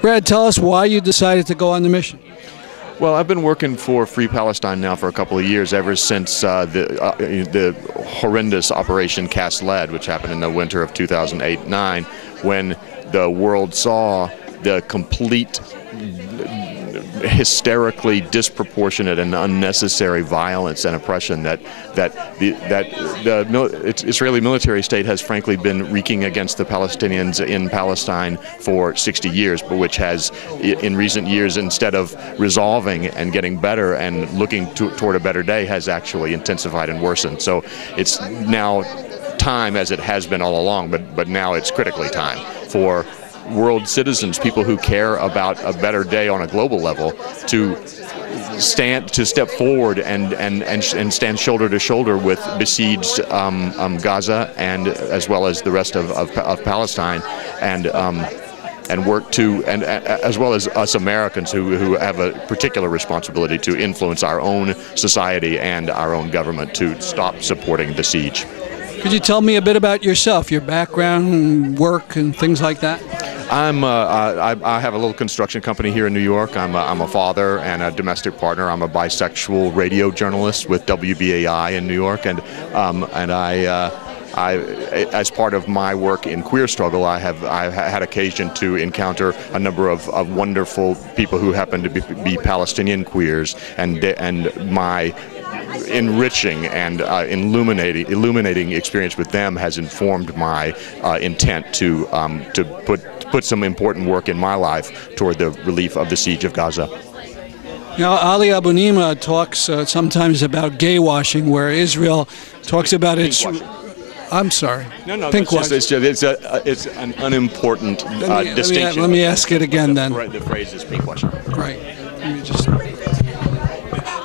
Brad, tell us why you decided to go on the mission. Well, I've been working for Free Palestine now for a couple of years, ever since the horrendous Operation Cast Lead, which happened in the winter of 2008-9, when the world saw the complete hysterically disproportionate and unnecessary violence and oppression that the Israeli military state has frankly been wreaking against the Palestinians in Palestine for 60 years, but which has in recent years, instead of resolving and getting better and looking toward a better day, has actually intensified and worsened. So it's now time, as it has been all along, but now it's critically time for world citizens, people who care about a better day on a global level, to step forward and stand shoulder to shoulder with besieged Gaza, and as well as the rest of Palestine, and work to, and as well as us Americans who have a particular responsibility to influence our own society and our own government to stop supporting the siege. Could you tell me a bit about yourself, your background, work, and things like that? I have a little construction company here in New York. I'm a father and a domestic partner. I'm a bisexual radio journalist with WBAI in New York, and I, as part of my work in queer struggle, I've had occasion to encounter a number of wonderful people who happen to be Palestinian queers, and my enriching and illuminating experience with them has informed my intent to put some important work in my life toward the relief of the siege of Gaza. Now, Ali Abu Nima talks sometimes about gay washing, where Israel talks about its... I'm sorry. No, Pink washing. It's an unimportant distinction. Let me ask it again then. The phrase is pink washing. Right. Let me just...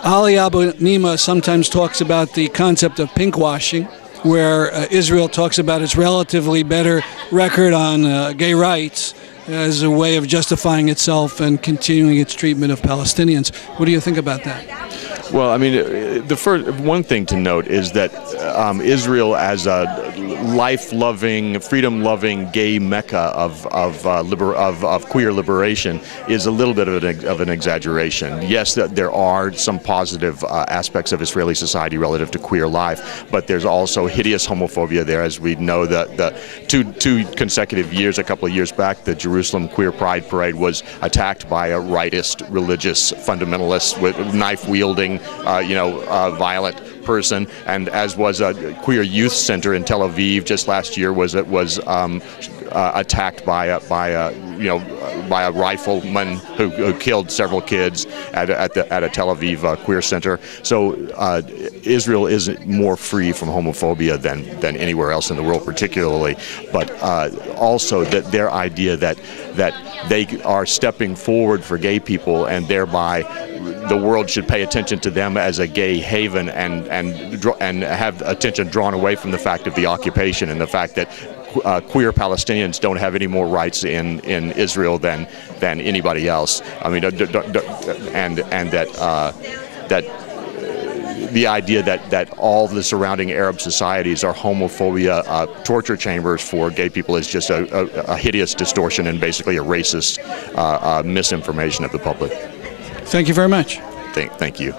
Ali Abu Nima sometimes talks about the concept of pink washing, where Israel talks about its relatively better record on gay rights as a way of justifying itself and continuing its treatment of Palestinians. What do you think about that? Well, I mean, the first one thing to note is that Israel, as a life-loving, freedom-loving gay mecca of queer liberation, is a little bit of an exaggeration. Yes, there are some positive aspects of Israeli society relative to queer life, but there's also hideous homophobia there, as we know. The two consecutive years, a couple of years back, the Jerusalem Queer Pride Parade was attacked by a rightist religious fundamentalist with knife-wielding, violent person, and as was a queer youth center in Tel Aviv just last year was attacked by a rifleman who killed several kids at a Tel Aviv queer center. So Israel is more free from homophobia than anywhere else in the world, particularly, but also that their idea that they are stepping forward for gay people, and thereby the world should pay attention to them as a gay haven, and have attention drawn away from the fact of the occupation and the fact that queer Palestinians don't have any more rights in Israel than anybody else. I mean, and that the idea that all the surrounding Arab societies are homophobia torture chambers for gay people is just a hideous distortion and basically a racist misinformation of the public. Thank you very much. Thank you.